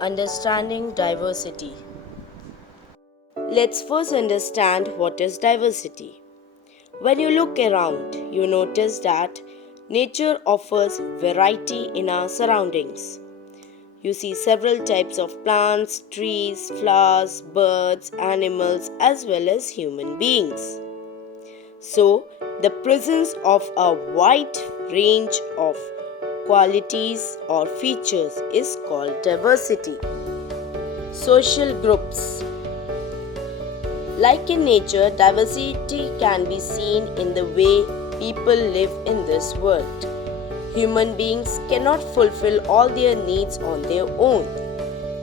Understanding diversity. Let's first understand what is diversity. When you look around, you notice that nature offers variety in our surroundings. You see several types of plants, trees, flowers, birds, animals, as well as human beings. So, the presence of a wide range of qualities or features is called diversity. Social groups. Like in nature, diversity can be seen in the way people live in this world. Human beings cannot fulfill all their needs on their own.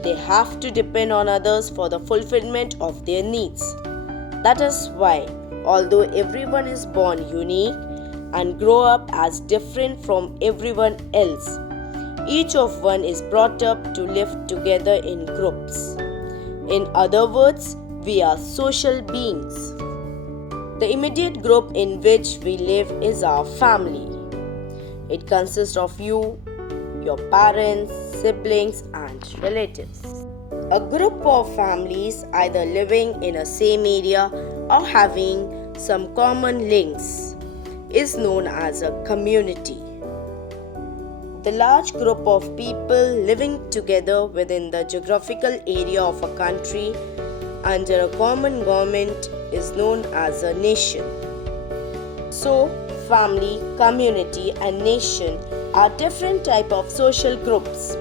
They have to depend on others for the fulfillment of their needs. That is why, although everyone is born unique and grow up as different from everyone else, each of one is brought up to live together in groups. In other words, we are social beings. The immediate group in which we live is our family. It consists of you, your parents, siblings, and relatives. A group of families either living in a same area or having some common links is known as a community. The large group of people living together within the geographical area of a country under a common government is known as a nation. So, family, community, and nation are different types of social groups.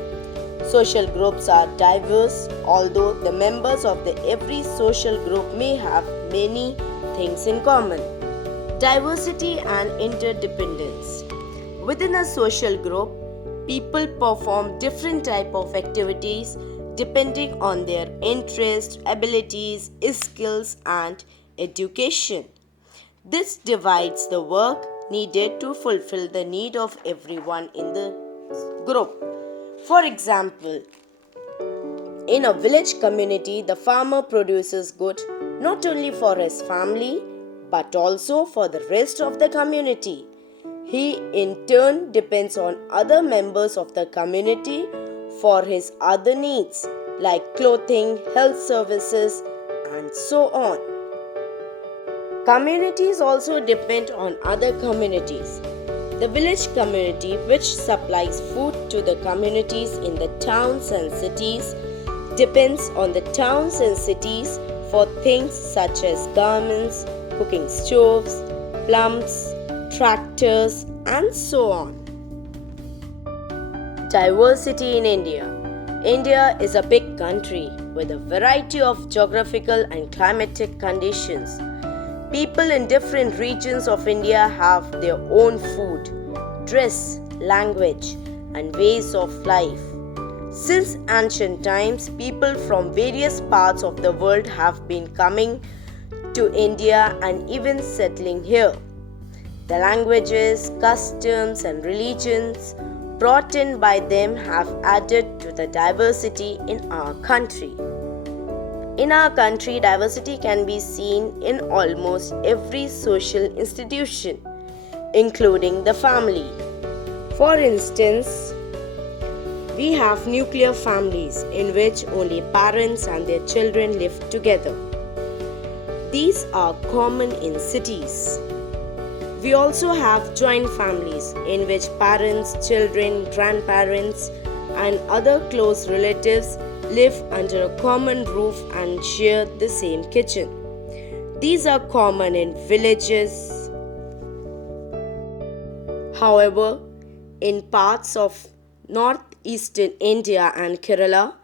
Social groups are diverse, although the members of every social group may have many things in common. Diversity and interdependence. Within a social group, people perform different types of activities depending on their interests, abilities, skills, and education. This divides the work needed to fulfill the need of everyone in the group. For example, in a village community, the farmer produces goods not only for his family but also for the rest of the community. He in turn depends on other members of the community for his other needs like clothing, health services, and so on. Communities also depend on other communities. The village community, which supplies food to the communities in the towns and cities, depends on the towns and cities for things such as garments, cooking stoves, plums, tractors, and so on. Diversity in India. India is a big country with a variety of geographical and climatic conditions. People in different regions of India have their own food, dress, language, and ways of life. Since ancient times, people from various parts of the world have been coming to India and even settling here. The languages, customs, and religions brought in by them have added to the diversity in our country. In our country, diversity can be seen in almost every social institution, including the family. For instance, we have nuclear families in which only parents and their children live together. These are common in cities. We also have joint families in which parents, children, grandparents, and other close relatives live under a common roof and share the same kitchen. These are common in villages. However, in parts of northeastern India and Kerala,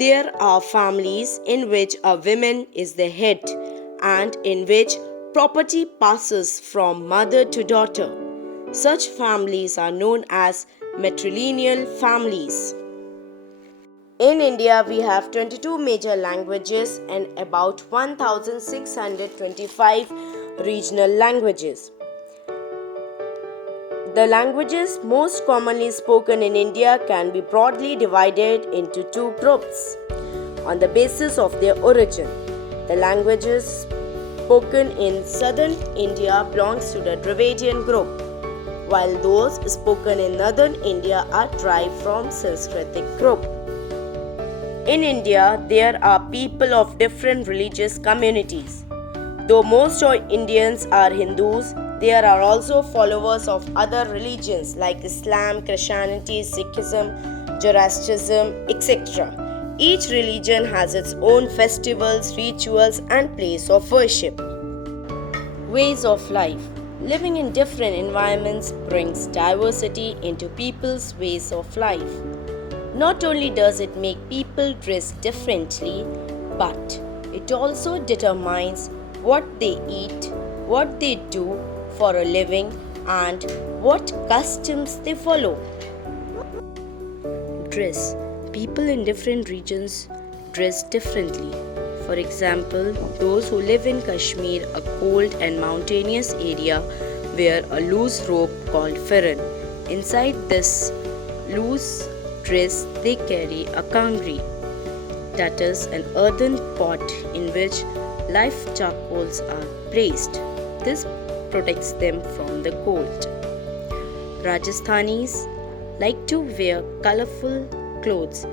there are families in which a woman is the head and in which property passes from mother to daughter. Such families are known as matrilineal families. In India, we have 22 major languages and about 1625 regional languages. The languages most commonly spoken in India can be broadly divided into two groups on the basis of their origin. The languages spoken in southern India belongs to the Dravidian group, while those spoken in northern India are derived from Sanskritic group. In India, there are people of different religious communities. Though most Indians are Hindus, there are also followers of other religions like Islam, Christianity, Sikhism, Zoroastrianism, etc. Each religion has its own festivals, rituals, and place of worship. Ways of life. Living in different environments brings diversity into people's ways of life. Not only does it make people dress differently, but it also determines what they eat, what they do for a living, and what customs they follow. Dress. People in different regions dress differently. For example, those who live in Kashmir, a cold and mountainous area, wear a loose robe called firan. Inside this loose dress, they carry a kangri, that is, an earthen pot in which live charcoals are placed. This protects them from the cold. Rajasthanis like to wear colorful clothes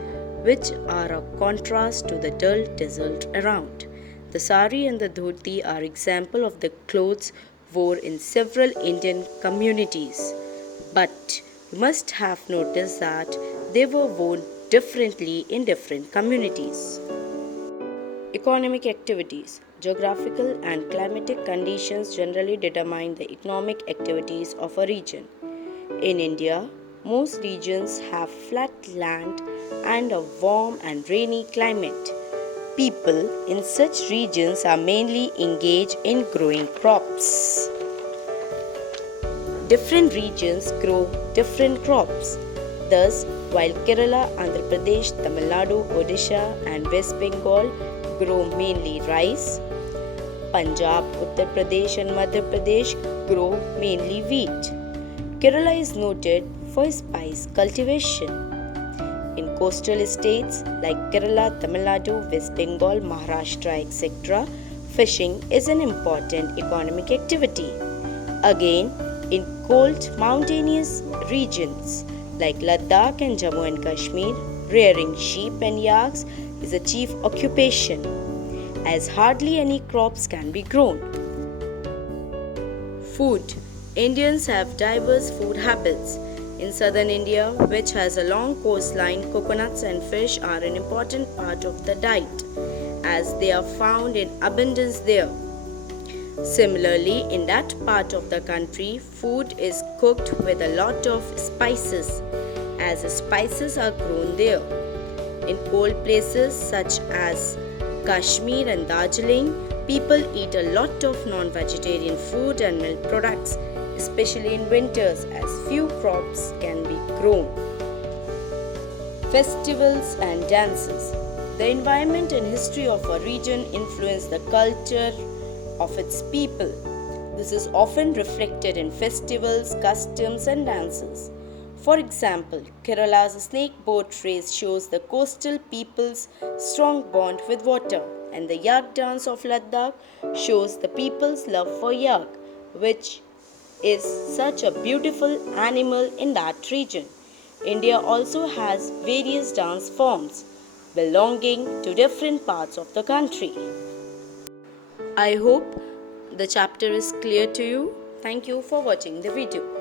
which are a contrast to the dull desert around. The sari and the dhoti are examples of the clothes worn in several Indian communities. But you must have noticed that they were worn differently in different communities. Economic activities. Geographical and climatic conditions generally determine the economic activities of a region. In India, most regions have flat land and a warm and rainy climate. People in such regions are mainly engaged in growing crops. Different regions grow different crops. Thus, while Kerala, Andhra Pradesh, Tamil Nadu, Odisha, and West Bengal grow mainly rice, Punjab, Uttar Pradesh, and Madhya Pradesh grow mainly wheat. Kerala is noted for spice cultivation. In coastal states like Kerala, Tamil Nadu, West Bengal, Maharashtra, etc., fishing is an important economic activity. Again, in cold mountainous regions like Ladakh and Jammu and Kashmir, rearing sheep and yaks is a chief occupation, as hardly any crops can be grown. Food. Indians have diverse food habits. In southern India, which has a long coastline, coconuts and fish are an important part of the diet, as they are found in abundance there. Similarly, in that part of the country, food is cooked with a lot of spices, as spices are grown there. In cold places such as Kashmir and Darjeeling, people eat a lot of non-vegetarian food and milk products, especially in winters as few crops can be grown. Festivals and dances. The environment and history of a region influence the culture of its people. This is often reflected in festivals, customs, and dances. For example, Kerala's snake boat race shows the coastal people's strong bond with water, and the yak dance of Ladakh shows the people's love for yak, which is such a beautiful animal in that region. India also has various dance forms belonging to different parts of the country. I hope the chapter is clear to you. Thank you for watching the video.